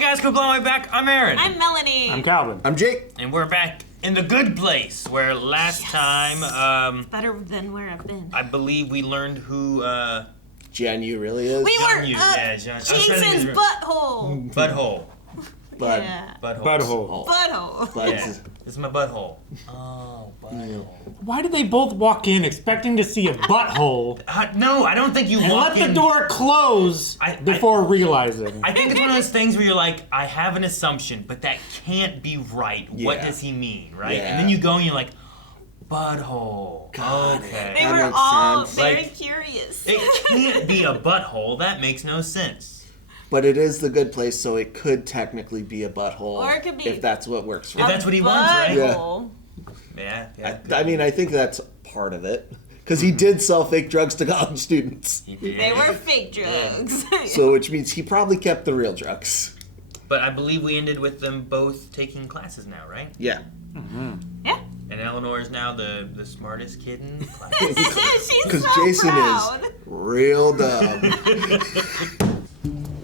guys, cool blowing back. I'm Aaron. I'm Melanie. I'm Calvin. I'm Jake. And we're back in the good place where last time, Better than where I've been. I believe we learned who, Jianyu really is. We were Jason's butthole. Butthole. Bud. Yeah. Butthole. Butthole. Bud. Yeah. This is my butthole. Oh, butthole. Why did they both walk in expecting to see a butthole No, I don't think you and walk let in. the door close before realizing? I think it's one of those things where you're like, I have an assumption, but that can't be right. What Yeah. does he mean, right? Yeah. And then you go and you're like, butthole. Got Okay. They That were makes all sense. very Like, curious. It can't be a butthole. That makes no sense. But it is the good place, so it could technically be a butthole. Or it could be if that's what works for If him. that's what he wants, right? Butthole. Yeah. I mean, I think that's part of it. Because he did sell fake drugs to college students. He did. They were fake drugs. So, which means he probably kept the real drugs. But I believe we ended with them both taking classes now, right? Yeah. Yeah. And Eleanor is now the smartest kid in class. She's Because so Jason proud. is real dumb.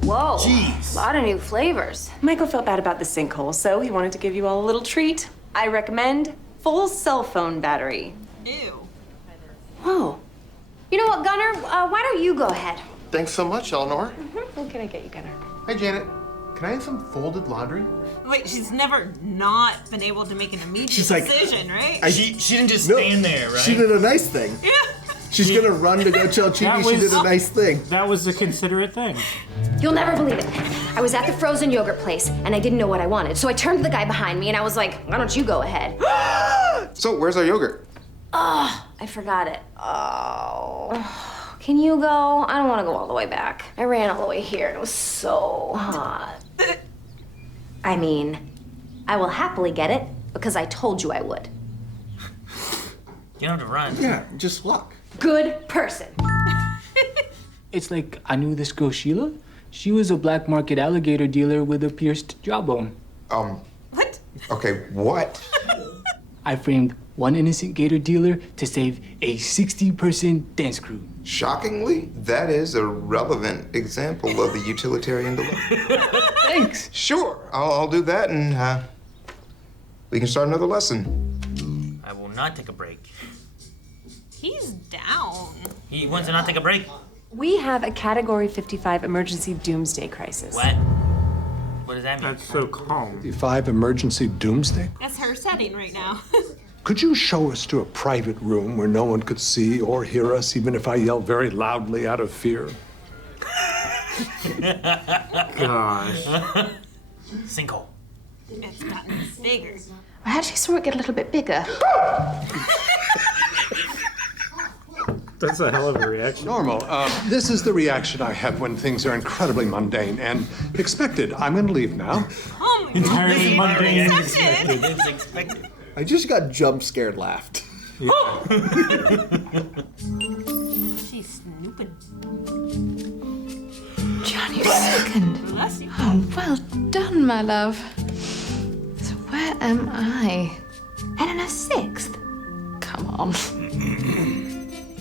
Whoa, Jeez. a lot of new flavors. Michael felt bad about the sinkhole, so he wanted to give you all a little treat. I recommend full cell phone battery. Ew. Whoa. You know what, Gunnar? Why don't you go ahead? Thanks so much, Eleanor. What can I get you, Gunnar? Hi, Janet. Can I have some folded laundry? Wait, she's never not been able to make an immediate She's like, decision, right? She didn't just No, stand there, right? She did a nice thing. Yeah. She's gonna run to go tell Chidi she did a nice thing. That was a considerate thing. You'll never believe it. I was at the frozen yogurt place, and I didn't know what I wanted, so I turned to the guy behind me, and I was like, why don't you go ahead? So, where's our yogurt? Oh, I forgot it. Oh. Can you go? I don't want to go all the way back. I ran all the way here, and it was so hot. I mean, I will happily get it, because I told you I would. You don't have to run. Yeah, just walk. Good person. It's like I knew this girl Sheila. She was a black market alligator dealer with a pierced jawbone. What? Okay, what? I framed one innocent gator dealer to save a 60-person dance crew. Shockingly, that is a relevant example of the utilitarian dilemma. Thanks. Sure, I'll do that, and we can start another lesson. I will not take a break. He's down. He wants to not take a break. We have a Category 55 Emergency Doomsday Crisis. What? What does that mean? That's so calm. 55 Emergency Doomsday? That's her setting right now. Could you show us to a private room where no one could see or hear us, even if I yell very loudly out of fear? Gosh. Sinkhole. It's gotten bigger. I actually saw it get a little bit bigger. That's a hell of a reaction. Normal. This is the reaction I have when things are incredibly mundane and expected. I'm going to leave now. Oh my Entirely God. mundane. Accepted. It's expected. I just got jump scared laughed. She's snooping. John, you're second. Bless you. Oh, well done, my love. So where am I? Eleanor sixth. Come on.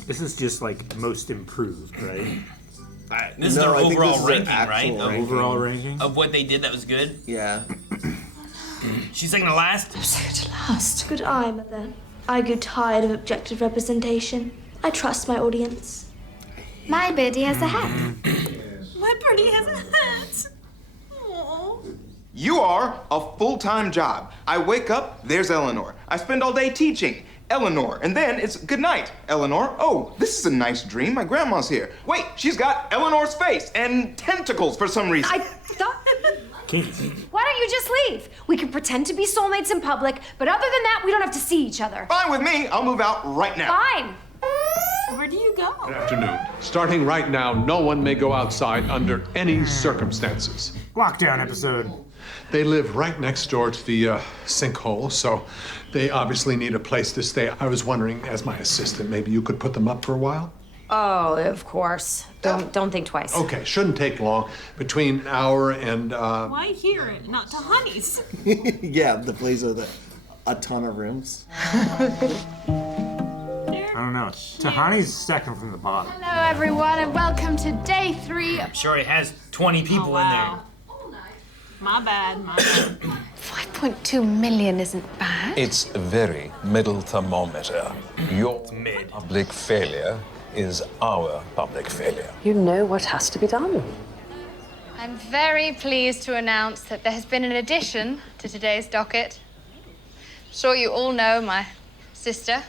This is just like most improved, right? This is No, their I think overall this is their ranking, right? actual Of, ranking. Overall ranking. of what they did that was good. Yeah. She's second to last. Second to last. Good eye, Mother. I grew tired of objective representation. I trust my audience. My birdie has a hat. My birdie has a hat. Aww. You are a full-time job. I wake up, there's Eleanor. I spend all day teaching. Eleanor, and then it's good night, Eleanor. Oh, this is a nice dream. My grandma's here. Wait, she's got Eleanor's face and tentacles for some reason. I thought... Kinky. Why don't you just leave? We can pretend to be soulmates in public, but other than that, we don't have to see each other. Fine with me. I'll move out right now. Fine. Where do you go? Good afternoon. Starting right now, no one may go outside under any circumstances. Lockdown episode. They live right next door to the sinkhole, so they obviously need a place to stay. I was wondering, as my assistant, maybe you could put them up for a while? Oh, of course. Don't think twice. Okay, shouldn't take long. Between an hour and, Why here and not Tahani's? Yeah, the place with a ton of rooms. I don't know. Tahani's second from the bottom. Hello, everyone, and welcome to day 3. I'm sure he has 20 people in there. My bad, my bad. 5.2 million isn't bad. It's a very middle thermometer. Your mid. public failure is our public failure. You know what has to be done. I'm very pleased to announce that there has been an addition to today's docket. I'm sure you all know my sister,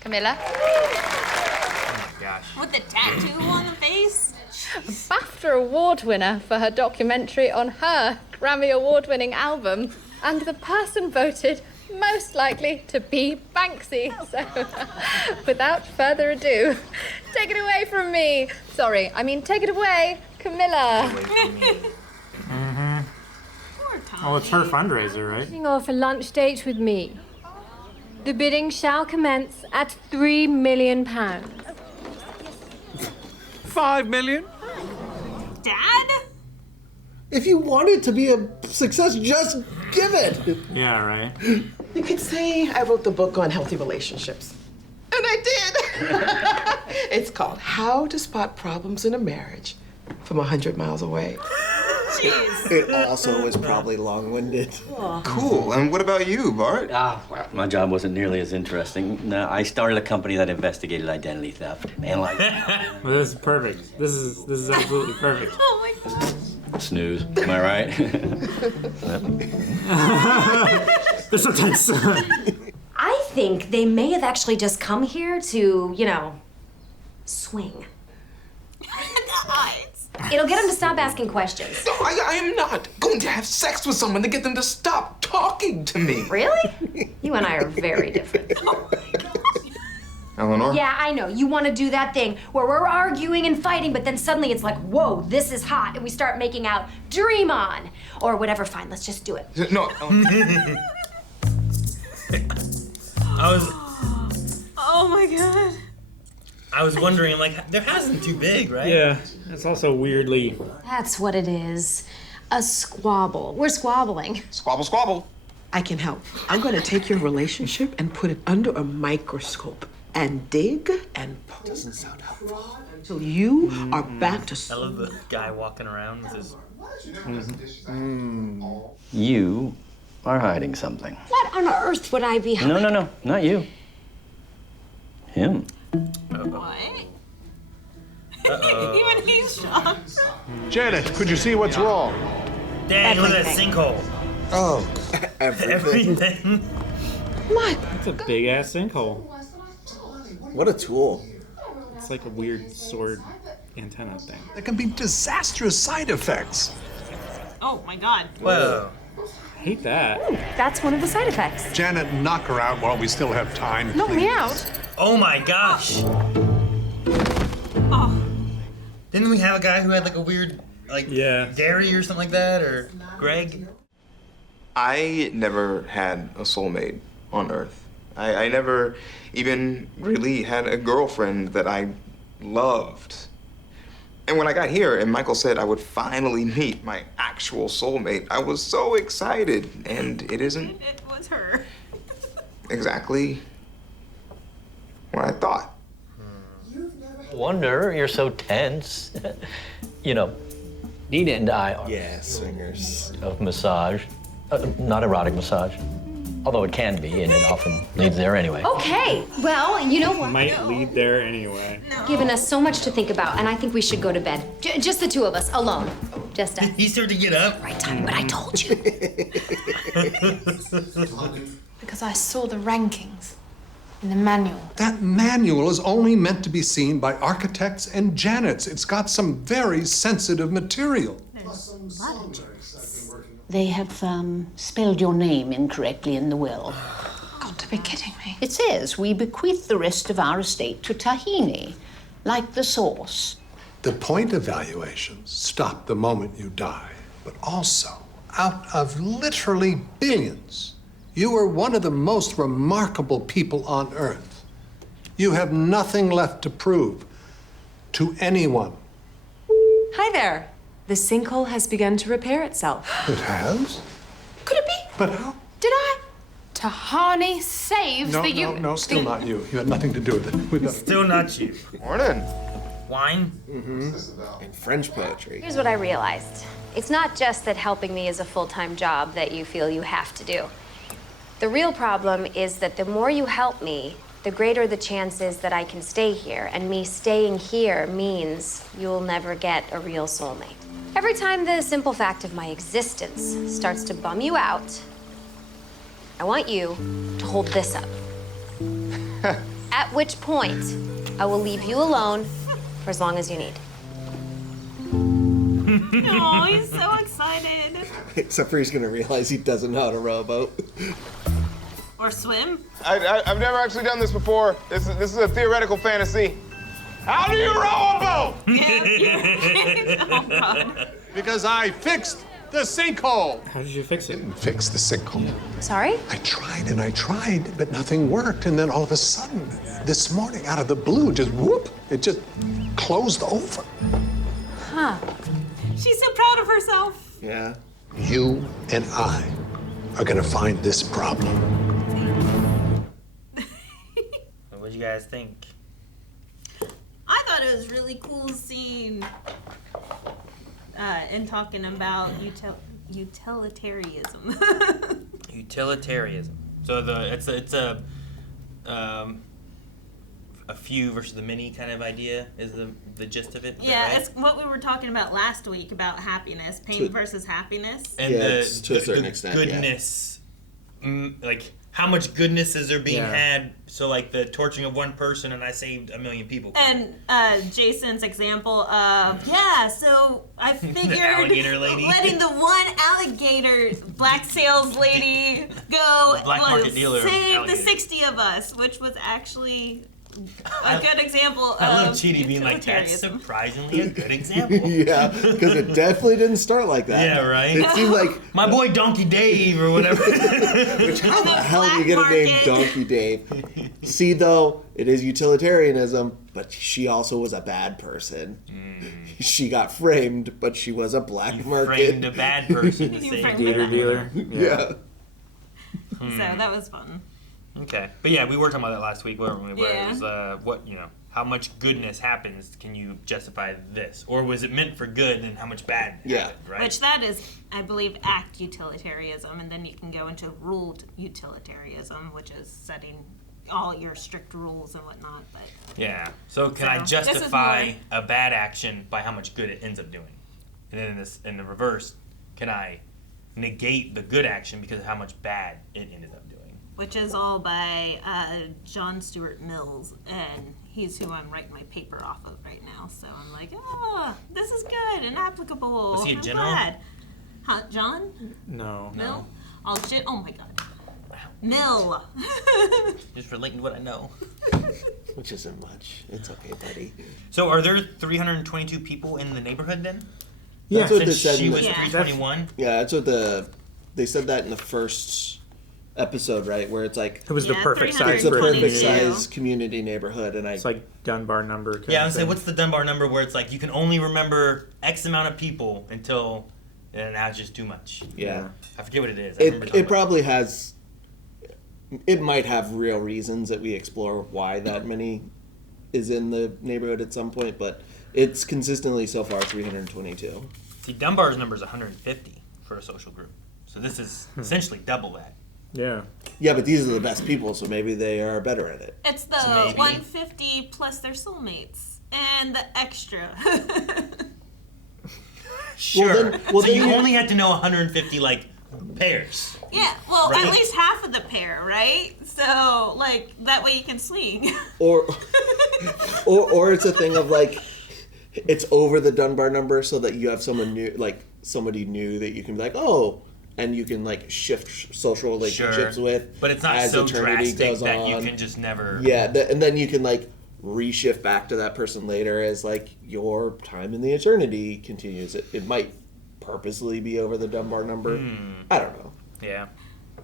Camilla. Oh my gosh. With the tattoo on the face? A BAFTA award winner for her documentary on her Grammy award-winning album, and the person voted most likely to be Banksy. So, without further ado, take it away from me. Sorry, I mean take it away, Camilla. Poor Tom. Oh, it's her fundraiser, right? Taking off a lunch date with me. The bidding shall commence at £3 million. 5 million? Dad? If you want it to be a success, just give it. Yeah, right. You could say I wrote the book on healthy relationships. And I did. It's called How to Spot Problems in a Marriage from 100 Miles Away. Jeez. It also was probably long-winded. Cool. And what about you, Bart? Well, my job wasn't nearly as interesting. No, I started a company that investigated identity theft. Analyzed. Well, this is perfect. This is absolutely perfect. Oh my god. Snooze. Am I right? They're so tense. I think they may have actually just come here to, swing. It'll get them to stop asking questions. No, I am not going to have sex with someone to get them to stop talking to me. Really? You and I are very different. Eleanor? Yeah, I know. You want to do that thing where we're arguing and fighting, but then suddenly it's like, whoa, this is hot, and we start making out. Dream on! Or whatever, fine, let's just do it. No. Oh my god. I was wondering, like, their house isn't too big, right? Yeah, it's also weirdly. That's what it is. A squabble. We're squabbling. Squabble, squabble. I can help. I'm going to take your relationship and put it under a microscope and dig and poke. Doesn't sound helpful. Until you are back to... I love the guy walking around with his... You are hiding something. What on earth would I be hiding? No, not you. Him. What? Even he's shocked. Janet, could you see what's wrong? Dang, look at that sinkhole. Oh, everything. That's a big ass sinkhole. What a tool. It's like a weird sword antenna thing. There can be disastrous side effects. Oh my god. Whoa. I hate that. That's one of the side effects. Janet, knock her out while we still have time. Knock me out? Oh my gosh. Oh. Didn't we have a guy who had like a weird, like, Gary or something like that, or Greg? I never had a soulmate on Earth. I never even really had a girlfriend that I loved. And when I got here and Michael said I would finally meet my actual soulmate, I was so excited. And it isn't It was her. exactly what I thought. Wonder you're so tense. Nina and I are... Yeah, swingers. ...of massage. Not erotic massage. Although it can be, and it often leads there anyway. Okay, well, you know what? Might lead there anyway. Given us so much to think about, and I think we should go to bed. Just the two of us, alone. Just us. He started to get up. Right time, but I told you. Because I saw the rankings in the manual. That manual is only meant to be seen by architects and Janets. It's got some very sensitive material. They have spelled your name incorrectly in the will. Got to be kidding me. It says we bequeath the rest of our estate to Tahani, like the sauce. The point evaluations stop the moment you die, but also, out of literally billions, you are one of the most remarkable people on Earth. You have nothing left to prove to anyone. Hi there. The sinkhole has begun to repair itself. It has? Could it be? But how? Did I? Tahani saves No, the no, still not you. You had nothing to do with it. We've got... Still not you. Morning. Wine? Mm-hmm. And French poetry. Here's what I realized. It's not just that helping me is a full-time job that you feel you have to do. The real problem is that the more you help me, the greater the chances that I can stay here. And me staying here means you'll never get a real soulmate. Every time the simple fact of my existence starts to bum you out, I want you to hold this up. At which point, I will leave you alone for as long as you need. Oh, he's so excited. Except for he's gonna realize he doesn't know how to row a boat. Or swim. I've never actually done this before. This is a theoretical fantasy. How do you row a boat? Oh, God. Because I fixed the sinkhole. How did you fix it? Fix the sinkhole. Sorry? I tried and I tried, but nothing worked. And then all of a sudden, this morning, out of the blue, just whoop, it just closed over. Huh. She's so proud of herself. Yeah. You and I are gonna find this problem. What do you guys think? I thought it was really cool scene in talking about utilitarianism. Utilitarianism. So it's a few versus the many kind of idea is the gist of it. Yeah, right? it's what we were talking about last week about happiness, pain versus happiness. And to a certain extent, goodness, like how much goodness is there being had? So like the torturing of one person, and I saved 1 million people. And Jason's example of so I figured alligator lady. letting the one alligator black sales lady go Black market dealer saved the alligator. 60 of us, which was actually a good example I love of Chidi being like, that's utilitarianism. surprisingly a good example. Yeah, because it definitely didn't start like that. Yeah, right? It seemed like my boy Donkey Dave or whatever. Which how the hell do you get a name Donkey Dave? See, though, it is utilitarianism, but she also was a bad person. She got framed, but she was a black market. Framed a bad person to You say framed a gator bad dealer. Yeah. So that was fun. Okay, but yeah, we were talking about that last week, weren't we? Where Yeah. it was how much goodness happens? Can you justify this, or was it meant for good, and how much bad? Happened, right. Which that is, I believe, act utilitarianism, and then you can go into ruled utilitarianism, which is setting all your strict rules and whatnot. But Yeah. So can I this is justify more- a bad action by how much good it ends up doing? And then in the reverse, can I negate the good action because of how much bad it ended up doing? which is all by John Stuart Mills, and he's who I'm writing my paper off of right now. So I'm like, this is good and applicable. Was he a I'm general? glad. Huh, John? No. Mill? Oh my God. Mill. Just relating to what I know. Which isn't much. It's okay, buddy. So are there 322 people in the neighborhood then? Yeah. That's what they Since said. she in was the, 321? Yeah, that's what they said that in the first episode, right? Where it's like... It was the perfect size. It's the for a perfect community. size community neighborhood, and It's like Dunbar number. kind Yeah, I of would say, thing. what's the Dunbar number where it's like you can only remember X amount of people until, and now it's just too much. Yeah. I forget what it is. I remember talking It probably has... It might have real reasons that we explore why that many is in the neighborhood at some point, but it's consistently so far 322. See, Dunbar's number is 150 for a social group. So this is essentially double that. Yeah. Yeah, but these are the best people, so maybe they are better at it. It's the So maybe- 150 plus their soulmates and the extra. Sure. well, so then you you- only had to know 150 like pairs. Yeah, well, Right. at least half of the pair, right? So, like, that way you can swing. Or it's a thing of like, it's over the Dunbar number so that you have someone new, like somebody new that you can be like, oh, and you can like shift social relationships Sure. with. But it's not as so eternity drastic goes that you on. can just never... Yeah, and then you can like reshift back to that person later as like your time in the eternity continues. It might purposely be over the Dunbar number. I don't know. Yeah.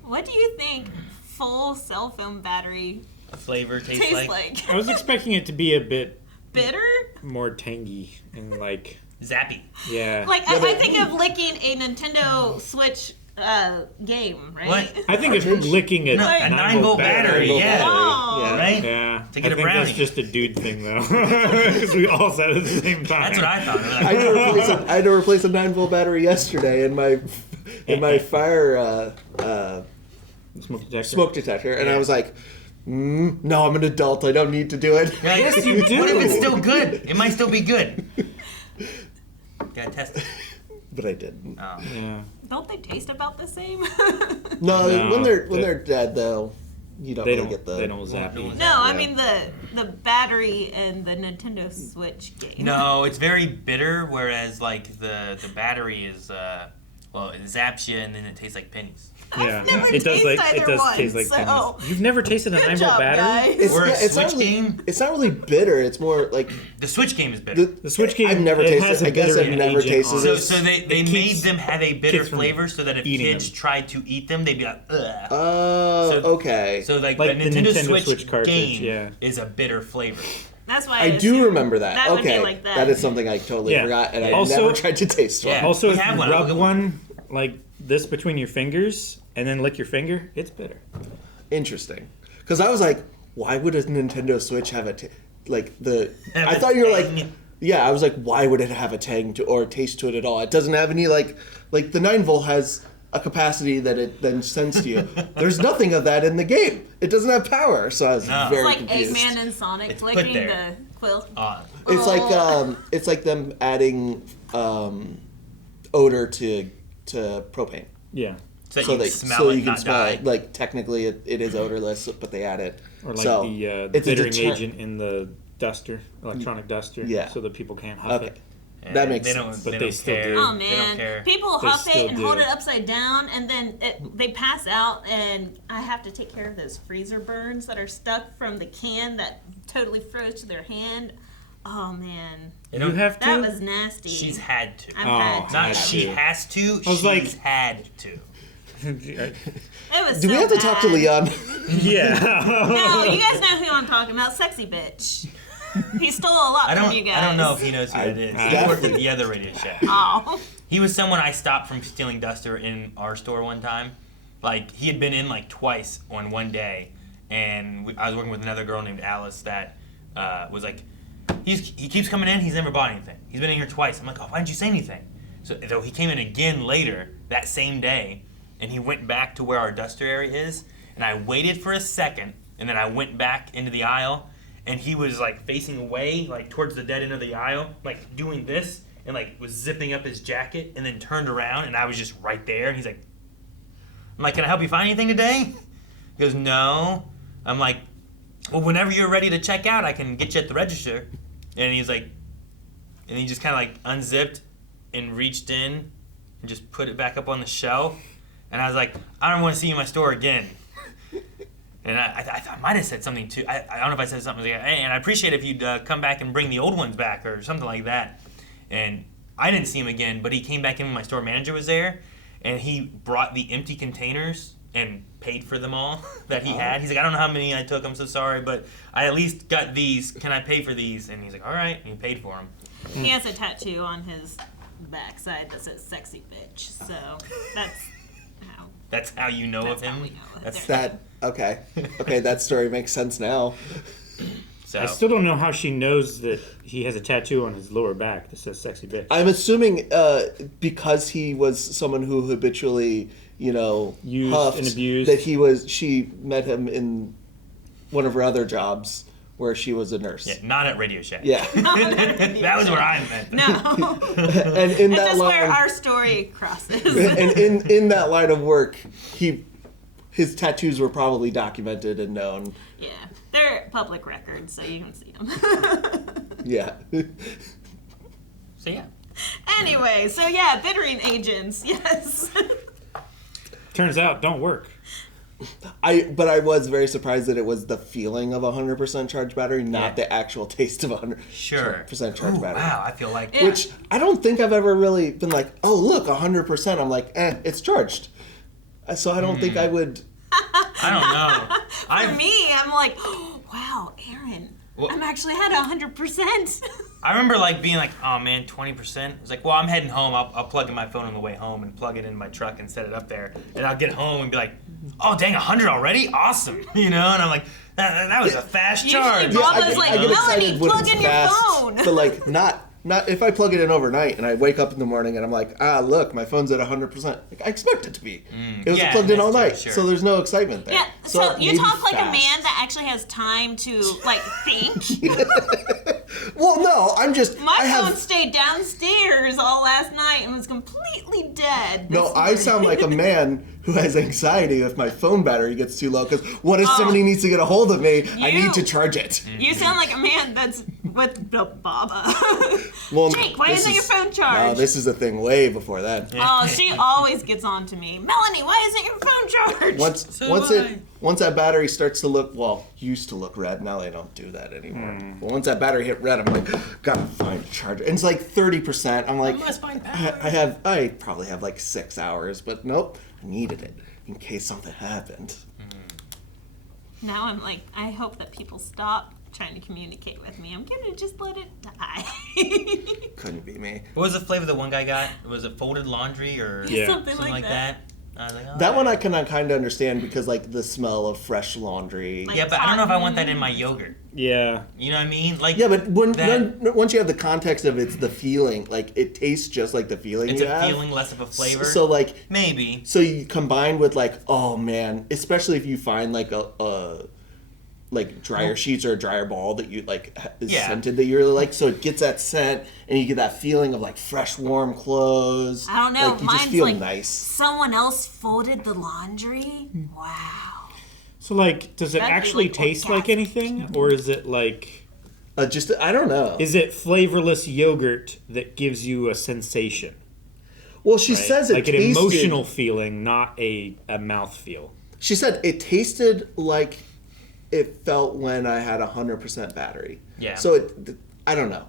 What do you think full cell phone battery Flavor tastes tastes like... like? I was expecting it to be a bit Bitter? more tangy and like Zappy. yeah. Like, I think of licking a Nintendo Switch game, right? What? I think it's licking a 9-volt battery. Yeah. Oh. Right? Yeah. To get I a think brownie. that's just a dude thing, though. Because we all said it at the same time. That's what I thought. I had to replace a 9-volt battery yesterday in my fire smoke detector, and I was like, no, I'm an adult. I don't need to do it. Like, Yes, you do. What if it's still good? It might still be good. Gotta test it. But I didn't. Oh. Yeah. Don't they taste about the same? No, when they're dead though, you don't really get the. They don't zap you. No, I mean the battery in the Nintendo Switch game. No, it's very bitter, whereas like the battery is it zaps you and then it tastes like pennies. Yeah, never it does taste like so pennies. You've never tasted a good 9-volt job, battery? guys. Or a it's Switch not really, game? It's not really bitter. It's more like The Switch game is bitter. The Switch game. I've never it tasted. has a I guess bittering I've never agent tasted on So, it. it. so they It made keeps them have a bitter kids from flavor so that if eating kids them. tried to eat them, they'd be like, ugh. Oh, So- okay. So like Like the the Nintendo, Nintendo Switch, Switch cartridge, game yeah. is a bitter flavor. That's why I do remember that. That would be Okay, like that. that is something I totally Yeah. forgot, and I Also- never tried to taste one. Yeah. Also, we if have you one. rub Look at one like this between your fingers and then lick your finger, it's bitter. Interesting, because I was like, why would a Nintendo Switch have Have I a thought you were like, tang. yeah, I was like, why would it have a tang or taste to it at all? It doesn't have any like the 9-volt has a capacity that it then sends to you. There's nothing of that in the game. It doesn't have power, so I was No. very It's like confused. Eggman and Sonic It's put licking the there. quill. It's like them adding odor to propane. Yeah. So you can smell so it, you can not smell die. it. Like technically, it is odorless, but they add it. Or like so, the it's a bittering deter- agent in the duster, electronic duster, Yeah. so that people can't huff Okay. it. And That makes they sense. Don't, But they they don't still care. do. Oh They don't man, care. people They huff still it and do. hold it upside down, and then they pass out, and I have to take care of those freezer burns that are stuck from the can that totally froze to their hand. Oh man, You know, You have to. that was nasty. She's had to. I've Oh, had to. Not had she to. has to. I was like- She's had to. It was Do so we have to talk to bad. Leon? Yeah. No, you guys know who I'm talking about. Sexy bitch. He stole a lot from you guys. I don't know if he knows who it is. He worked at the other Radio Shack. Oh. He was someone I stopped from stealing duster in our store one time. Like, he had been in like twice on one day, and I was working with another girl named Alice that was like, he keeps coming in, he's never bought anything. He's been in here twice. I'm like, oh, why didn't you say anything? So he came in again later that same day, and he went back to where our duster area is, and I waited for a second, and then I went back into the aisle, and he was like facing away, like towards the dead end of the aisle, like doing this, and like was zipping up his jacket, and then turned around, and I was just right there, and he's like, I'm like, can I help you find anything today? He goes, no. I'm like, well, whenever you're ready to check out, I can get you at the register. And he's like, and he just kind of like unzipped and reached in and just put it back up on the shelf. And I was like, I don't want to see you in my store again. And I might have said something too. I don't know if I said something like, hey, and I appreciate if you'd come back and bring the old ones back or something like that. And I didn't see him again, but he came back in when my store manager was there, and he brought the empty containers and paid for them all that he had. He's like, I don't know how many I took. I'm so sorry, but I at least got these. Can I pay for these? And he's like, all right. And he paid for them. He has a tattoo on his backside that says "sexy bitch," so That's how you know of him. That's That okay. Okay, that story makes sense now. So I still don't know how she knows that he has a tattoo on his lower back that says "sexy bitch." I'm assuming because he was someone who habitually, used huffed, and abused. that she met him in one of her other jobs where she was a nurse. Yeah, not at Radio Shack. Yeah. That was where I met them. No. And in It's that just where line, our story crosses. and in that line of work, his tattoos were probably documented and known. Yeah, they're public records, so you can see them. Yeah. So yeah. Anyway, so yeah, bittering agents, yes. Turns out, don't work. But I was very surprised that it was the feeling of 100% charged battery, not the actual taste of 100% charged battery. Wow, I feel like Which I don't think I've ever really been like, oh look, 100%. I'm like, it's charged. So I don't think I would. I don't know. For me, I'm like, oh, wow, Aaron, I'm actually at 100%. I remember like being like, oh man, 20%. It's like, well, I'm heading home. I'll plug in my phone on the way home and plug it in my truck and set it up there. And I'll get home and be like, oh dang, 100 already? Awesome. You know? And I'm like, that was a fast charge. Usually Bravo's like, get Melanie, excited when plug it's in your fast, phone. But like not if I plug it in overnight and I wake up in the morning and I'm like, look, my phone's at 100%. Like, I expect it to be. It was plugged in all night, so there's no excitement there. Yeah, so you maybe talk like a fast. man that actually has time to, like, think. Well, no, I'm just. My phone stayed downstairs all last night and was completely dead. No, I sound like a man who has anxiety if my phone battery gets too low. Because what if somebody needs to get a hold of me? I need to charge it. You sound like a man that's with Baba. Well, Jake, why this isn't your phone No, charged? this is a thing way before that. Oh, she always gets on to me. Melanie, why isn't your phone charged? Once that battery starts to look, used to look red. Now they don't do that anymore. But once that battery hit red, I'm like, gotta find a charger. And it's like 30%. I'm like, I probably have like 6 hours, but nope, I needed it in case something happened. Now I'm like, I hope that people stop trying to communicate with me. I'm gonna just let it die. Couldn't be me. What was the flavor the one guy got? Was it folded laundry or something like that? I was like, oh, That one I can kind of understand because like the smell of fresh laundry. yeah, but I don't know if I want that in my yogurt. Yeah. You know what I mean? Like, yeah, but once you have the context of it's the feeling, like it tastes just like the feeling it's you a have. feeling, less of a flavor. So like maybe. So you combine with like, oh man, especially if you find like a like dryer sheets or a dryer ball that you like is scented that you really like, so it gets that scent and you get that feeling of like fresh warm clothes. I don't know. Like, you Mine's just feel like nice. someone else folded the laundry. Wow. So like, does it That'd be, actually like, taste like anything, or is it like? Just I don't know. Is it flavorless yogurt that gives you a sensation? Well, she says it like tasted, an emotional feeling, not a mouthfeel. She said it tasted like it felt when I had 100% battery. Yeah. So I don't know.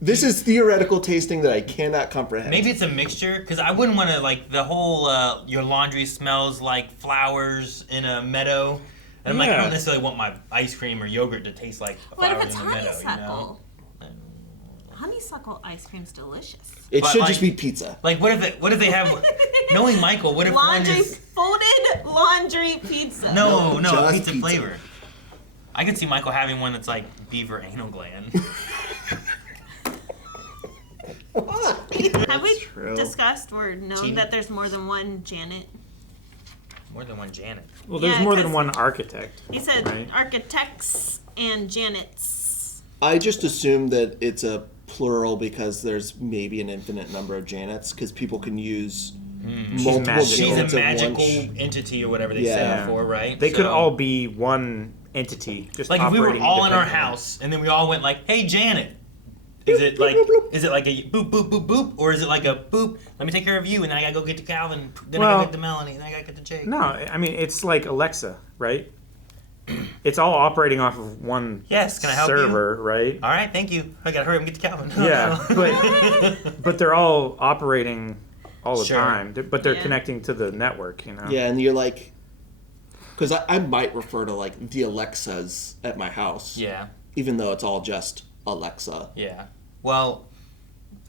This is theoretical tasting that I cannot comprehend. Maybe it's a mixture, because I wouldn't want to, like, the whole your laundry smells like flowers in a meadow. And I'm like, I don't necessarily want my ice cream or yogurt to taste like flowers in a meadow, you know? Honeysuckle ice cream's delicious. It But, should like- just be pizza. Like, what if they have, knowing Michael, what if one is... Folded laundry pizza. No, just pizza pizza. flavor. I could see Michael having one that's like beaver anal gland. Have we true. discussed or known Chidi? that there's more than one Janet? More than one Janet. Well, there's Yeah, more than 'cause one architect. He said right? architects and Janets. I just assume that it's a plural because there's maybe an infinite number of Janets because people can use multiple She's a Janets at magical once. entity or whatever they said before, right? They could So- all be one entity, just like if we were operating all in our independently. house and then we all went like, "Hey, Janet." Is it like a boop boop boop boop, or is it like a boop? Let me take care of you, and then I gotta go get to Calvin, then I Well, gotta get to Melanie, then I gotta get to Jake. No, I mean it's like Alexa, right? It's all operating off of one Yes, can I help server, right? All right, thank you. I gotta hurry up and get to Calvin. Yeah, but they're all operating all the Sure. time, but they're connecting to the network, you know. Yeah, and you're like, because I might refer to like the Alexas at my house. Yeah. Even though it's all just Alexa. Yeah. Well,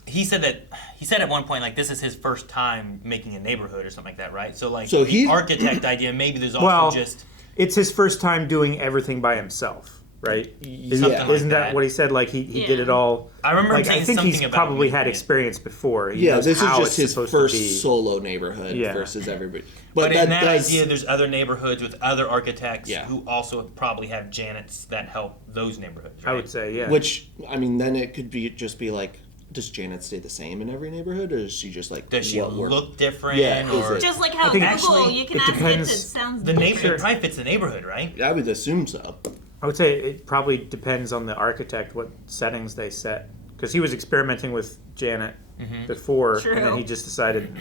he said at one point like this is his first time making a neighborhood or something like that, right? So like So the he's- architect idea, maybe there's also Well, just it's his first time doing everything by himself, right? Something like Isn't that that. what he said? Like he did it all. I remember him like, saying I think he's something about probably had making it. experience before. He Yeah, knows this is how just it's his supposed first to be. solo neighborhood Yeah. versus everybody. But in that does- idea, there's other neighborhoods with other architects Yeah. who also probably have Janets that help those neighborhoods. I Right? would say, yeah. Which I mean, then it could be just be like, does Janet stay the same in every neighborhood, or is she just like? Does she what work- look different? Yeah, is or it- Just like how I think Google, you can it ask it depends- to sounds the neighborhood Sure. probably fits the neighborhood, right? I would assume so. I would say it probably depends on the architect what settings they set, because he was experimenting with Janet before, and then True. he just decided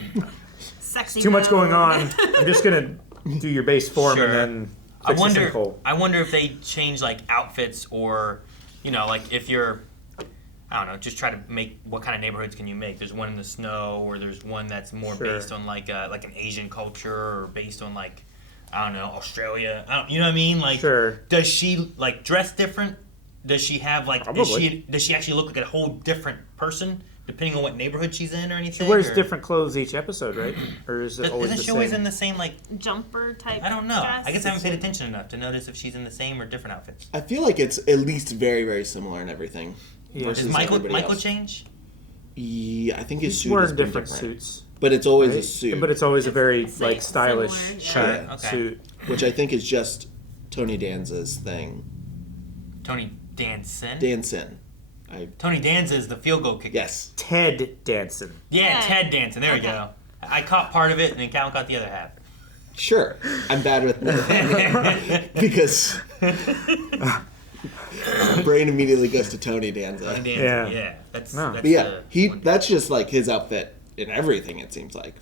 sexy. too much going mode. on. I'm just gonna do your base form Sure. and then I fix the sinkhole. wonder if they change like outfits or, you know, like if you're, I don't know, just try to make what kind of neighborhoods can you make? There's one in the snow, or there's one that's more Sure. based on like an Asian culture, or based on like, I don't know, Australia. You know what I mean? Like, Sure. does she like dress different? does she have like? Probably. Does she actually look like a whole different person depending on what neighborhood she's in or anything? She wears or? different clothes each episode, right? Or is it always Isn't the she same? always in the same like jumper type? I don't know. Dress? I guess I haven't paid attention enough to notice if she's in the same or different outfits. I feel like it's at least very, very similar in everything. Yeah. Does Michael everybody else. change? Yeah, I think his He's suit wearing has been different different. suits. But it's always a right? suit. But it's always a very Same- like stylish similar, yeah. Okay. suit. Which I think is just Tony Danza's thing. Tony Danson. Danson. Tony Danza is the field goal kicker. Yes. Ted Danson. Yeah, Ted Danson. There we go. I caught part of it, and then Calvin caught the other half. Sure. I'm bad with because brain immediately goes to Tony Danza. Tony Danza. Yeah. Yeah. That's But yeah, that's just like his outfit in everything, it seems like.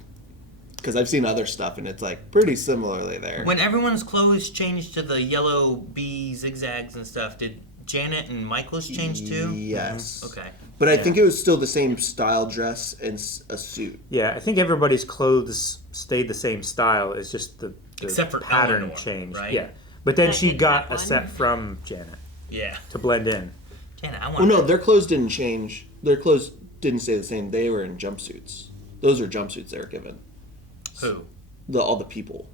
Because I've seen other stuff and it's like pretty similarly there. When everyone's clothes changed to the yellow bee zigzags and stuff, did Janet and Michael's change too? Yes. Okay. But I think it was still the same style dress and a suit. Yeah, I think everybody's clothes stayed the same style. It's just the Except for pattern Eleanor, changed. right? Yeah, but then I she did got that a one. set from Janet Yeah. to blend in. Janet, I want. Well, no, their clothes didn't change. Their clothes didn't stay the same. They were in jumpsuits. Those are jumpsuits they were given. Who? All the people.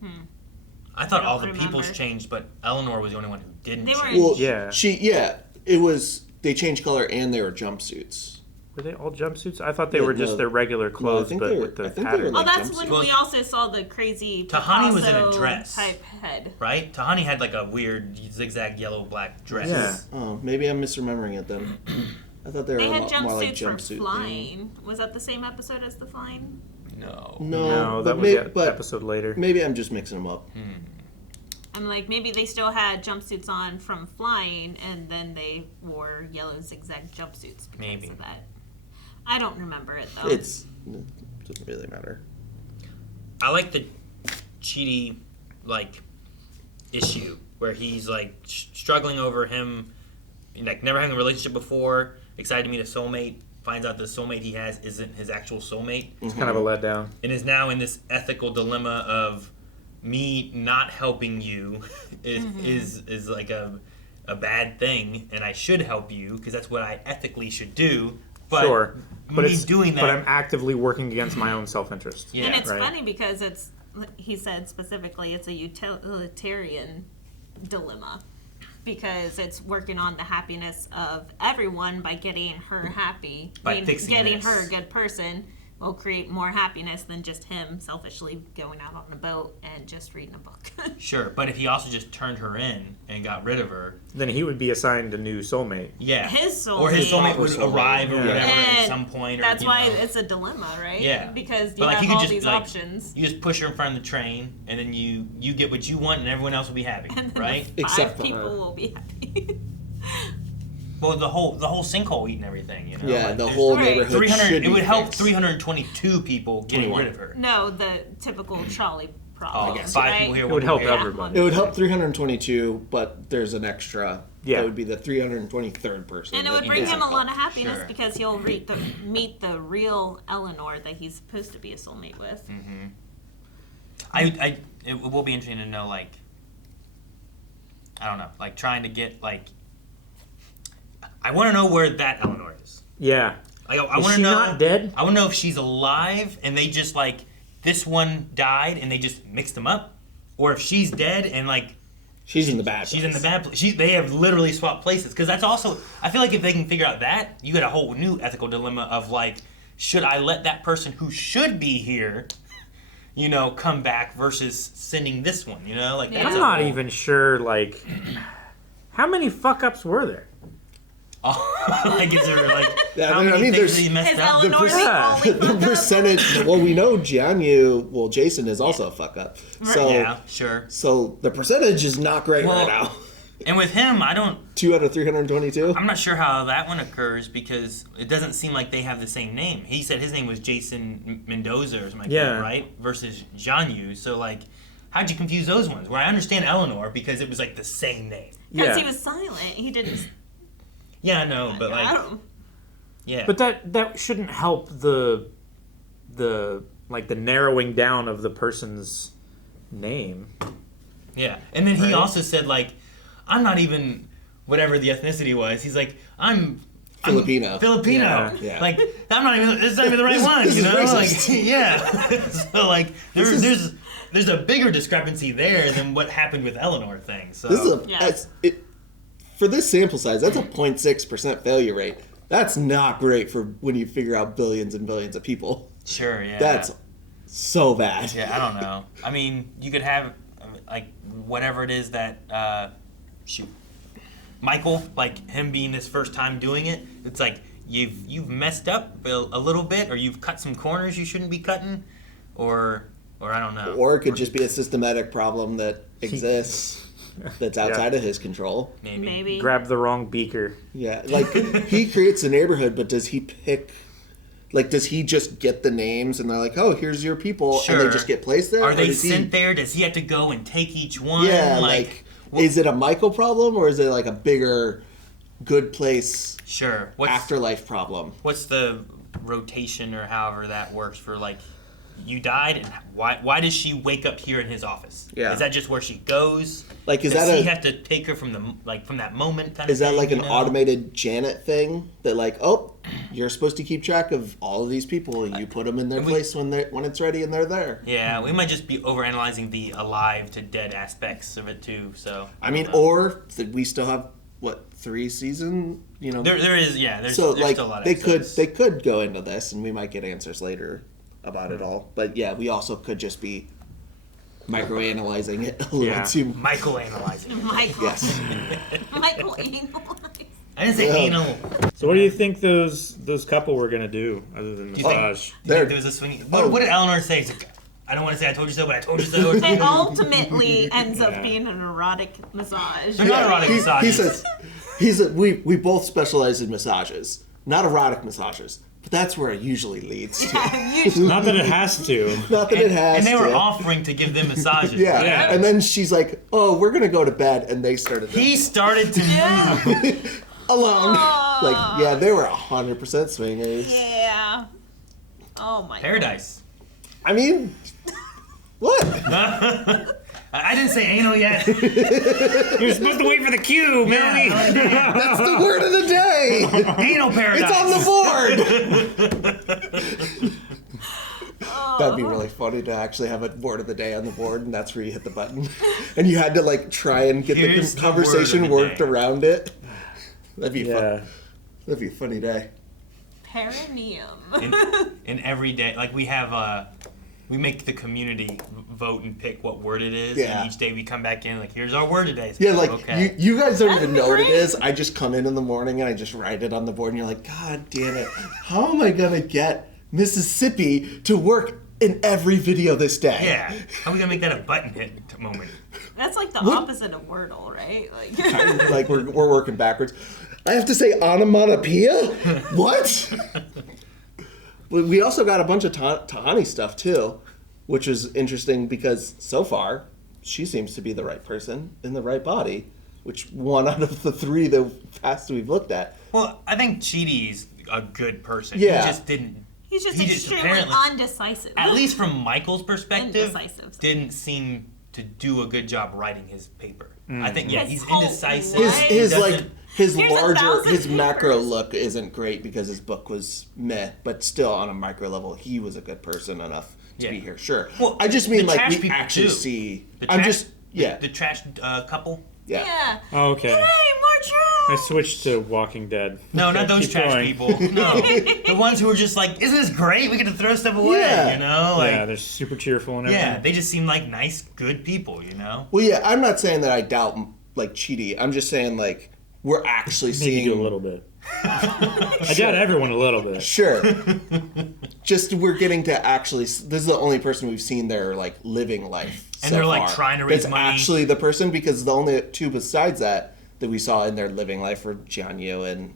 I thought I all don't the remember. people's changed, but Eleanor was the only one who didn't They were change. Well, Yeah. it was, they changed color and they were jumpsuits. Were they all jumpsuits? I thought they Yeah, were just no. their regular clothes, think but they were- with the I think they were pattern. Oh, like that's jumpsuits. when we also saw the crazy Tahani was in a Picasso dress. type head. Right? Tahani had like a weird zigzag yellow black dress. Yeah. Oh, maybe I'm misremembering it then. I thought they were They a had lot more like jumpsuits for jumpsuit. flying. Was that the same episode as the flying? No. No, that but was but the episode later. maybe I'm just mixing them up. I'm like, maybe they still had jumpsuits on from flying, and then they wore yellow zigzag jumpsuits because Maybe. of that. I don't remember it though. It doesn't really matter. I like the Chidi like issue where he's like struggling over him, like never having a relationship before, excited to meet a soulmate, finds out the soulmate he has isn't his actual soulmate, It's kind of a letdown. and is now in this ethical dilemma of me not helping you is like a bad thing, and I should help you because that's what I ethically should do. But Sure, but me it's doing that. But I'm actively working against my own self-interest. Yeah. And it's right. funny because it's, he said specifically, it's a utilitarian dilemma because it's working on the happiness of everyone by getting her happy. By fixing getting this. her a good person will create more happiness than just him selfishly going out on a boat and just reading a book. Sure, but if he also just turned her in and got rid of her, Then he would be assigned a new soulmate. yeah, His or his soulmate. soulmate would Soulmate. arrive or Yeah. whatever at And some point. Or, that's you why know. it's a dilemma, right? Yeah. Because you But like have he could all just these like options. you just push her in front of the train, and then you get what you want, and everyone else will be happy, And then right? the Except five for people her. will be happy. Well, the whole sinkhole eating everything, you know. Yeah, like, the there's whole Right. neighborhood 300. should It be would help fixed. 322 people getting 21. rid of her. No, the typical trolley problem. Oh, yeah, 5 right? people here. It one would help people here. everybody. It would help 322, but there's an extra. Yeah. That would be the 323rd person. And it that would bring isn't him a lot called. of happiness Sure. because he'll meet the real Eleanor that he's supposed to be a soulmate with. It will be interesting to know, like, I don't know, like trying to get like. I want to know where that Eleanor is. Yeah. Like, I Is want to she know. not dead? I want to know if she's alive and they just like this one died and they just mixed them up, or if she's dead and like She's in the bad. she's in the bad place. They have literally swapped places because that's also. I feel like if they can figure out that, you get a whole new ethical dilemma of like, should I let that person who should be here, you know, come back versus sending this one? You know, like Yeah. that's I'm a not whole- even sure, like, how many fuck-ups were there? Oh, like is there like Yeah, how I many mean, things there's- that you messed Is up? Eleanor the only the percentage. Well, we know Jason is also a fuck up. So Yeah, sure. So the percentage is not great Well, right now. And with him, I don't. 2 out of 322. I'm not sure how that one occurs because it doesn't seem like they have the same name. He said his name was Jason Mendoza or something like Yeah. that, right? Versus Jean-Yu. So, like, how'd you confuse those ones? Where I understand Eleanor because it was, like, the same name. Because Yeah. he was silent. He didn't. Yeah, I know, but, I like, don't. yeah. But that shouldn't help the narrowing down of the person's name. Yeah. And then he Right. also said, like, I'm not even whatever the ethnicity was. He's like, I'm Filipino. Yeah. Like, I'm not even. It's not even the right one. This you is know, racist. like, yeah. So like, there's a bigger discrepancy there than what happened with Eleanor thing. So This is for this sample size, that's a 0.6% failure rate. That's not great for when you figure out billions and billions of people. Sure, yeah. That's so bad. Yeah, I don't know. I mean, you could have like whatever it is that Michael, like him being his first time doing it. It's like you've messed up a little bit, or you've cut some corners you shouldn't be cutting, or I don't know. Or it could just be a systematic problem that exists that's outside of his control. Maybe. Grab the wrong beaker. Yeah, like he creates the neighborhood, but does he pick? Like, does he just get the names and they're like, oh, here's your people, and they just get placed there? Are they sent there? Does he have to go and take each one? Yeah, like is it a Michael problem, or is it like a bigger good place afterlife problem? What's the rotation or however that works for, like, you died, and why does she wake up here in his office? Yeah. Is that just where she goes? Like, does he have to take her from that moment kind of Is that thing, like an you know? automated Janet thing that like, oh, you're supposed to keep track of all of these people, and you put them in their place when it's ready and they're there? Yeah, we might just be overanalyzing the alive to dead aspects of it too. So I mean, or we still have 3 seasons? You know, there is there's so like, like still a lot of they could go into this, and we might get answers later about it all. But yeah, we also could just be microanalyzing it a little too. Michael analyzing. Michael. Yes. Michael analyze. I didn't say anal. So what do you think those couple were gonna do other than Do you think, massage? do you think there was a swinging? What did Eleanor say? He's like, I don't want to say I told you so, but I told you so. It ultimately ends up being an erotic massage. They're not erotic massages. He says we both specialize in massages, not erotic massages. But that's where it usually leads to. Not that it has to. Not that it has to. And they were offering to give them massages. Yeah. And then she's like, oh, we're going to go to bed. And they started. He started to alone. Like, yeah, they were 100% swingers. Yeah. Oh my Paradise. I mean, what? I didn't say anal yet. You're supposed to wait for the cue, Melanie. That's the word of the day. Anal paradise. It's on the board. That'd be really funny to actually have a word of the day on the board, and that's where you hit the button. And you had to like try and get the conversation worked around it. That'd be fun. That'd be a funny day. Perineum. In every day, like we have we make the community vote and pick what word it is, and each day we come back in like, here's our word today. It's Yeah, like okay. you guys don't even know what it is. I just come in the morning and I just write it on the board, and you're like, God damn it! How am I gonna get Mississippi to work in every video this day? Yeah, how are we gonna make that a button hit moment? That's like the opposite of Wordle, right? Like, Like we're working backwards. I have to say onomatopoeia? What? We also got a bunch of Tahani stuff too, which is interesting because so far she seems to be the right person in the right body, which 1 out of the 3 the past we've looked at. Well, I think Chidi's a good person. Yeah. He just didn't. he's just He just extremely apparently- undecisive. At least from Michael's perspective, Indecisive. didn't seem to do a good job writing his paper. Mm. I think he's whole indecisive. life. He His doesn't- his Here's larger 1,000 his macro papers. look isn't great because his book was meh, but still on a micro level he was a good person enough to be here. Sure. Well, I just mean the like trash we people actually too. see. The I'm trash- just the trash couple. Yeah. Yeah. Oh, okay. Hey, more trash! I switched to Walking Dead. No, not those Keep trash going. people. No, the ones who are just like, isn't this great? We get to throw stuff away. Yeah. You know, like Yeah, they're super cheerful and everything. yeah, they just seem like nice, good people. You know. Well, yeah, I'm not saying that I doubt like Chidi. I'm just saying like we're actually Maybe seeing do a little bit. I doubt everyone a little bit. Sure. Just we're getting to actually. This is the only person we've seen their like living life, And so they're, like, far. trying to raise That's money. actually the person, because the only 2 besides that we saw in their living life were Jianyu and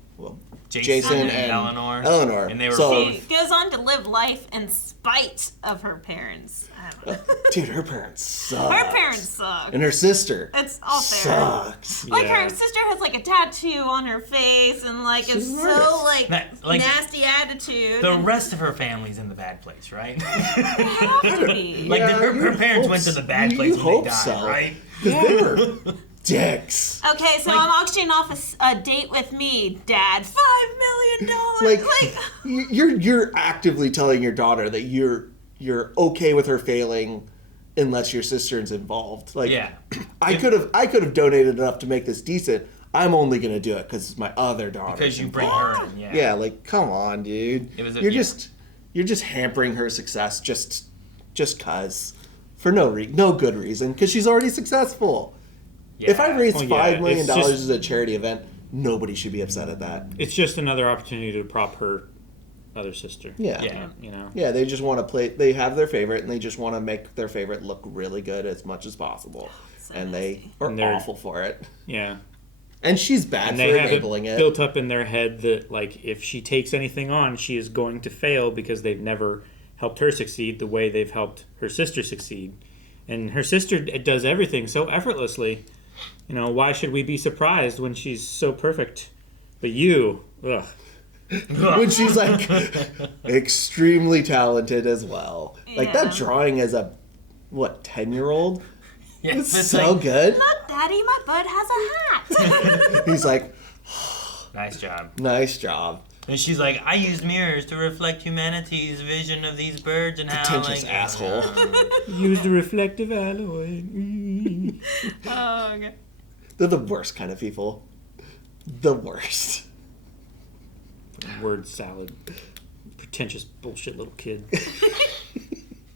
Jason and Eleanor. And they were so, She goes on to live life in spite of her parents. I don't know. dude, her parents suck. Her parents suck. And her sister. It's all fair. Sucks. Like her sister has like a tattoo on her face and like is so like, like nasty attitude. The and rest of her family's in the bad place, right? they have to be. Like Yeah, her you parents hope went to the so. bad You place when hope they died, so. right? Because they were dicks. Okay, so I'm auctioning off a date with me, Dad. $5 million. Like you're actively telling your daughter that you're okay with her failing unless your sister's involved. Like, yeah. I could have donated enough to make this decent. I'm only gonna do it because it's my other daughter. Because you bring her in, yeah. Yeah, like come on, dude. You're just hampering her success just cause for no good reason because she's already successful. Yeah. If I raised $5 million as a charity event, nobody should be upset at that. It's just another opportunity to prop her other sister. Yeah. You know. Yeah, they just want to play. They have their favorite, and they just want to make their favorite look really good as much as possible. And they are awful for it. Yeah. And she's bad and for they have enabling it. Built up in their head that like if she takes anything on, she is going to fail because they've never helped her succeed the way they've helped her sister succeed. And her sister does everything so effortlessly. You know, why should we be surprised when she's so perfect? But you, ugh. When she's like extremely talented as well. Like that drawing as a 10-year-old? Yes, it's so like, good. Look, Daddy, my bud has a hat. He's like, nice job. Nice job. And she's like, I used mirrors to reflect humanity's vision of these birds and how pretentious like asshole. Use the reflective alloy. Oh, okay. They're the worst kind of people. The worst. Word salad. Pretentious bullshit little kid.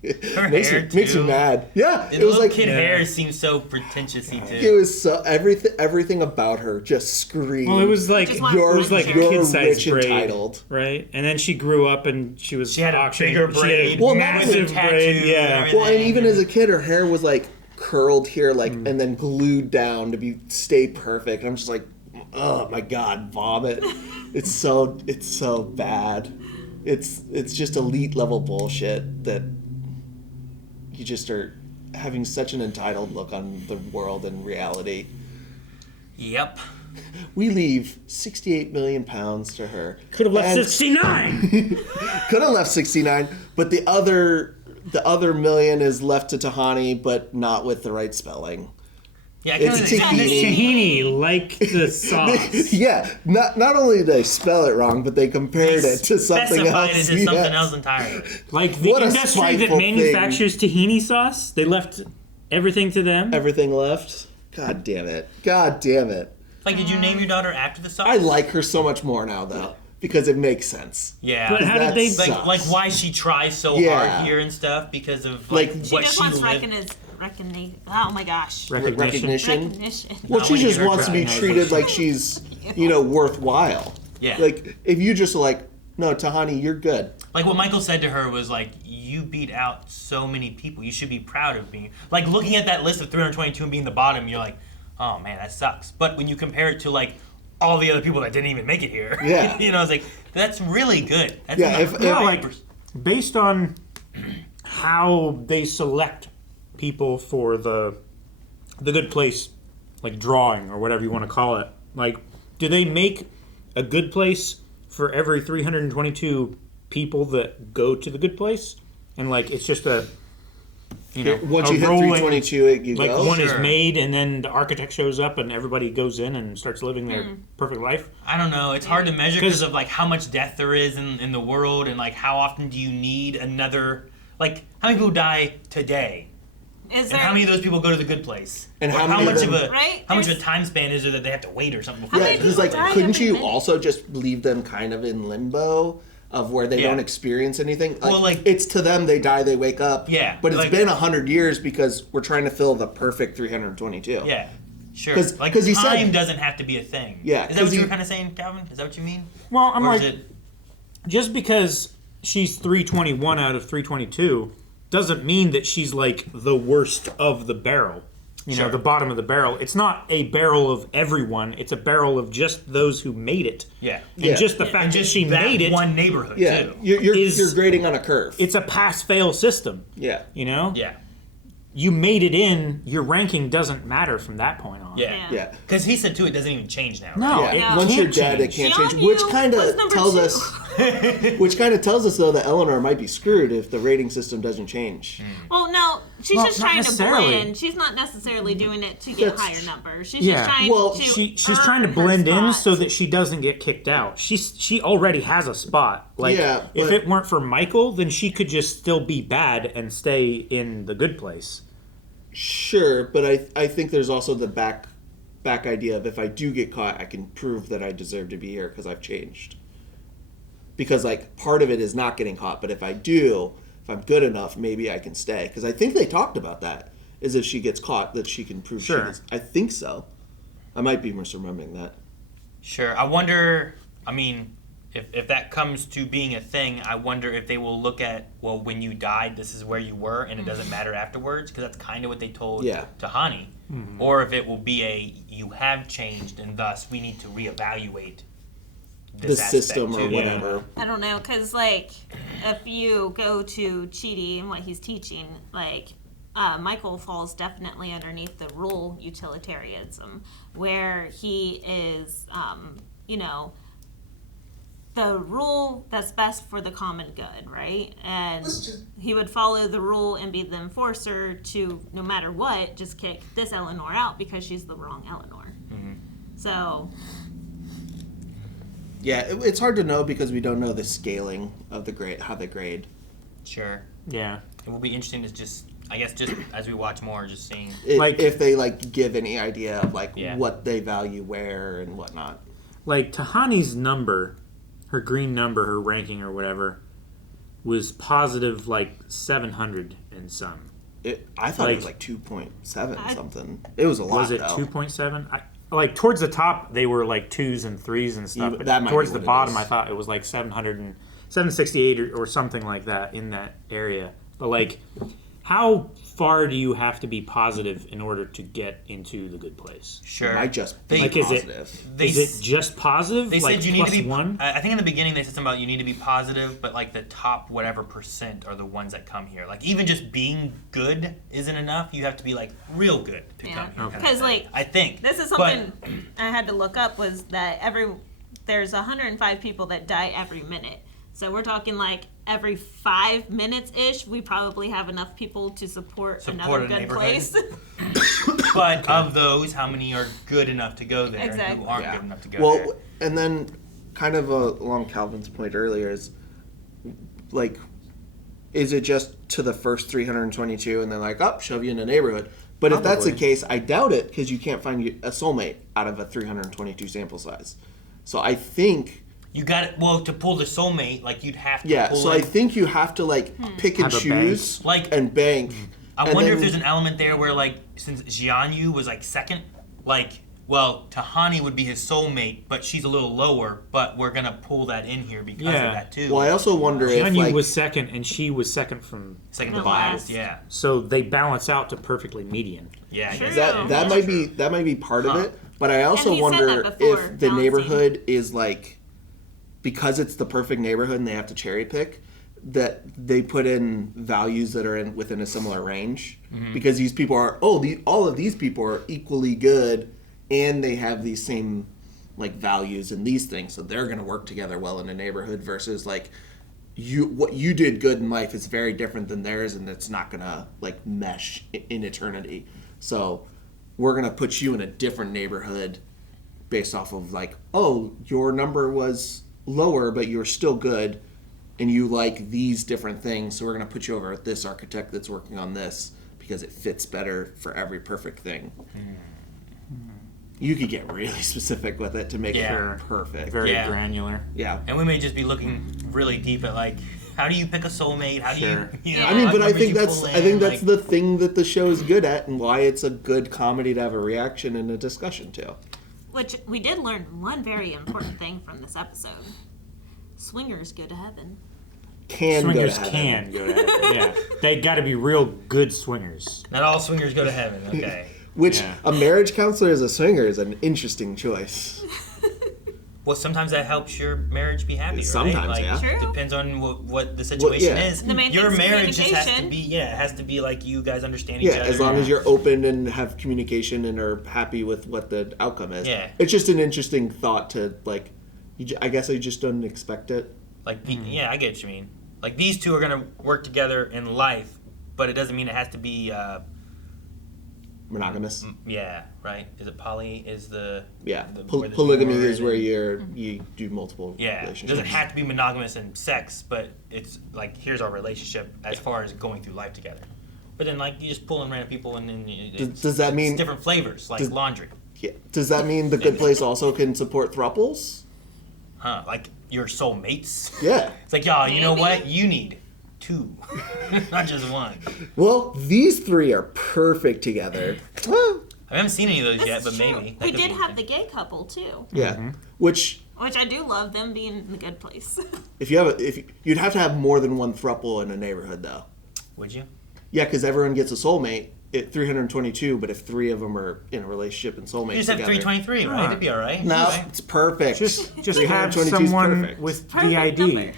Her hair makes you mad. Yeah, it was like kid hair seems so pretentious-y too. It was so everything about her just screamed. Well, it was like you're a kid-sized braid, entitled, right? And then she grew up and she had a bigger braid, she had a massive braid, yeah. Well, and even as a kid, her hair was like curled here, like and then glued down to stay perfect. And I'm just like, oh my god, vomit! It's so bad. It's just elite level bullshit that. You just are having such an entitled look on the world and reality. Yep. We leave 68 million pounds to her. Could have left 69. Could have left 69, but the other million is left to Tahani, but not with the right spelling. Yeah, it's tahini, like the sauce. Yeah, not only did they spell it wrong, but they compared it to something else. It to something else entirely. Like the industry that manufactures tahini sauce, they left everything to them. Everything left. God damn it. God damn it. Like, did you name your daughter after the sauce? I like her so much more now, though. Because it makes sense. Yeah, but how did they like why she tries so hard here and stuff because of what she just wants recognition. Oh my gosh. Recognition. Well, she just wants to be treated like she's, worthwhile. Yeah. Like if you just no, Tahani, you're good. Like what Michael said to her was like, you beat out so many people. You should be proud of me. Like looking at that list of 322 and being the bottom, you're like, oh man, that sucks. But when you compare it to like all the other people that didn't even make it here, it's like that's really good. That's based on how they select people for the good place, like drawing or whatever you want to call it. Like, do they make a good place for every 322 people that go to the good place? And like, it's just once you hit 322, you like go. One is made, and then the architect shows up, and everybody goes in and starts living their perfect life. I don't know. It's hard to measure because of like how much death there is in the world, and like how often do you need another? Like how many people die today? And how many of those people go to the good place? And how much of a time span is there that they have to wait or something? Yeah, because couldn't you also just leave them kind of in limbo of where they don't experience anything? It's to them they die, they wake up. Yeah, but it's been 100 years because we're trying to fill the perfect 322. Yeah, sure. Because he said time doesn't have to be a thing. Yeah, is that what you were kind of saying, Calvin? Is that what you mean? Well, just because she's 321 out of 322. Doesn't mean that she's like the worst of the barrel. The bottom of the barrel. It's not a barrel of everyone. It's a barrel of just those who made it. Yeah. And just the fact that she made it. One neighborhood, too. You're grading on a curve. It's a pass-fail system. Yeah. Yeah. You made it in, your ranking doesn't matter from that point on. Yeah. Because he said, too, it doesn't even change now. No. Once you're dead, it can't change. Which kind of tells us... Which kind of tells us, though, that Eleanor might be screwed if the rating system doesn't change. Well, no, she's Well, just not trying to necessarily. blend. She's not necessarily doing it to get higher numbers. She's Yeah. just trying Well, to she's trying to earn her blend in spot. so that she doesn't get kicked out. She already has a spot. Like, Yeah, if but- it weren't for Michael, then she could just still be bad and stay in the good place. Sure, but I think there's also the back idea of if I do get caught, I can prove that I deserve to be here because I've changed. Because, like, part of it is not getting caught, but if I do, if I'm good enough, maybe I can stay. Because I think they talked about that, is if she gets caught, that she can prove Sure. she is. I think so. I might be misremembering that. Sure. I wonder, I mean, if that comes to being a thing, I wonder if they will look at, well, when you died, this is where you were, and it doesn't matter afterwards, because that's kind of what they told Tahani. Mhm. Or if it will be a, you have changed, and thus we need to reevaluate this The aspect system or too. whatever. I don't know, because, like, if you go to Chidi and what he's teaching, like, Michael falls definitely underneath the rule utilitarianism, where he is, you know, the rule that's best for the common good, right? And he would follow the rule and be the enforcer to, no matter what, just kick this Eleanor out because she's the wrong Eleanor. So, Yeah, it's hard to know because we don't know the scaling of the grade, how they grade. Sure. Yeah. It will be interesting to just, I guess, just as we watch more, just seeing. If they, like, give any idea of, like, Yeah. what they value where and whatnot. Like, Tahani's number, her green number, her ranking or whatever, was positive, like, 700 and some. I thought it was, like, 2.7 something. It was a lot, Was it though. 2.7? Like, towards the top, they were, like, 2s and 3s and stuff. But that might towards be the what it bottom, is. I thought it was, like, 768 or something like that in that area. But, like, how far do you have to be positive in order to get into the good place? Sure. It might just be like, positive. Is it just positive? They like, said you need to be. +1? I think in the beginning they said something about you need to be positive, but like the top whatever percent are the ones that come here. Like even just being good isn't enough. You have to be like real good to come here. kind of because, thing. like, I think this is But- something I had to look up, was that there's 105 people that die every minute. So we're talking like every 5 minutes ish, we probably have enough people to support another a good neighborhood. place. But of those, how many are good enough to go there and Exactly. who aren't Yeah. good enough to go Well, there? and then kind of along Calvin's point earlier is, like, is it just to the first 322 and then like, oh, shove you in a neighborhood? But if that's the Probably. case, I doubt it because you can't find a soulmate out of a 322 sample size. So I think... You got it. Well, to pull the soulmate, like you'd have to. Yeah, pull so it. I think you have to, like, pick and Have a choose bank. Like- and bank. I and wonder then- if there's an element there where, like, since Jianyu was like second, like, well, Tahani would be his soulmate, but she's a little lower. But we're gonna pull that in here because of that too. Well, I also wonder if, Jianyu like... was second, and she was second from Second the to last, last. yeah. So they balance out to perfectly median. Yeah, I guess that might be part of it, but I also And he said wonder that before, if the balancing. neighborhood is like, because it's the perfect neighborhood and they have to cherry pick, that they put in values that are within a similar range, because these people are all of these people are equally good and they have these same like values and these things, so they're going to work together well in a neighborhood versus like what you did good in life is very different than theirs and it's not going to like mesh in eternity. So we're going to put you in a different neighborhood based off of like, oh, your number was lower but you're still good and you like these different things, so we're going to put you over at this architect that's working on this because it fits better for every perfect thing. You could get really specific with it to make it perfect. Very granular. Yeah. And we may just be looking really deep at like, how do you pick a soulmate? How do you know, I mean, what but I numbers think you that's pull I think in, that's like- the thing that the show is good at, and why it's a good comedy to have a reaction and a discussion to. Which we did learn one very important thing from this episode. Swingers go to heaven. Swingers can go to heaven. Yeah, they got to be real good swingers. Not all swingers go to heaven. Okay. Which a marriage counselor as a swinger is an interesting choice. Well, sometimes that helps your marriage be happy, right? Sometimes, like, yeah. True. Depends on what the situation yeah. is. The main Your thing's marriage just has to communication. be, it has to be like you guys understand each Yeah, other. as long as you're open and have communication and are happy with what the outcome is. Yeah. It's just an interesting thought to like. I guess I just don't expect it. Like, yeah, I get what you mean. Like, these two are gonna work together in life, but it doesn't mean it has to be monogamous. Yeah, right. Is it poly? Is the polygamy is where you do multiple It relationships. doesn't have to be monogamous in sex, but it's like, here's our relationship as far as going through life together. But then, like, you just pull in random people, and then Does that mean it's different flavors, like laundry? Yeah. Does that mean the Good Place also can support thruples? Huh? Like your soulmates? Yeah. It's like, y'all, you know what? You need 2, not just 1. Well, these 3 are perfect together. I haven't seen any of those yet, but maybe. We did have the gay couple too. Yeah. Which I do love them being in the good place. if you'd have to have more than one thruple in a neighborhood, though. Would you? Yeah, because everyone gets a soulmate at 322, but if 3 of them are in a relationship and soulmates You just have together, 323, right? It'd be all right. No, Right? it's perfect. Just have 322 is someone perfect. with DID.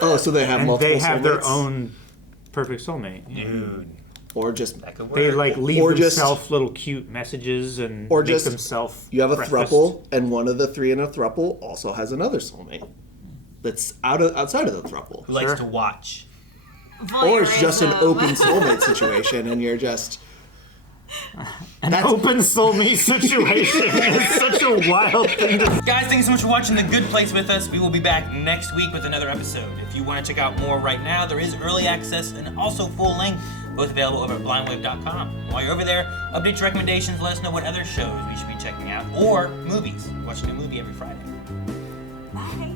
Oh, so they have and multiple they have their soulmates? own perfect soulmate. Dude. Or just They like leave Or just- themselves little cute messages and or make just themselves you have a breakfast. thruple, and one of the 3 in a thruple also has another soulmate that's outside of the thruple. Who likes to watch. Or it's just an Voyeurism. open soulmate situation, and you're just An open soulmate situation is such a wild thing to... Guys, thanks so much for watching The Good Place with us. We will be back next week with another episode. If you want to check out more right now, there is early access and also full length, both available over at blindwave.com. While you're over there, update your recommendations, let us know what other shows we should be checking out, or movies. Watching a movie every Friday. Bye.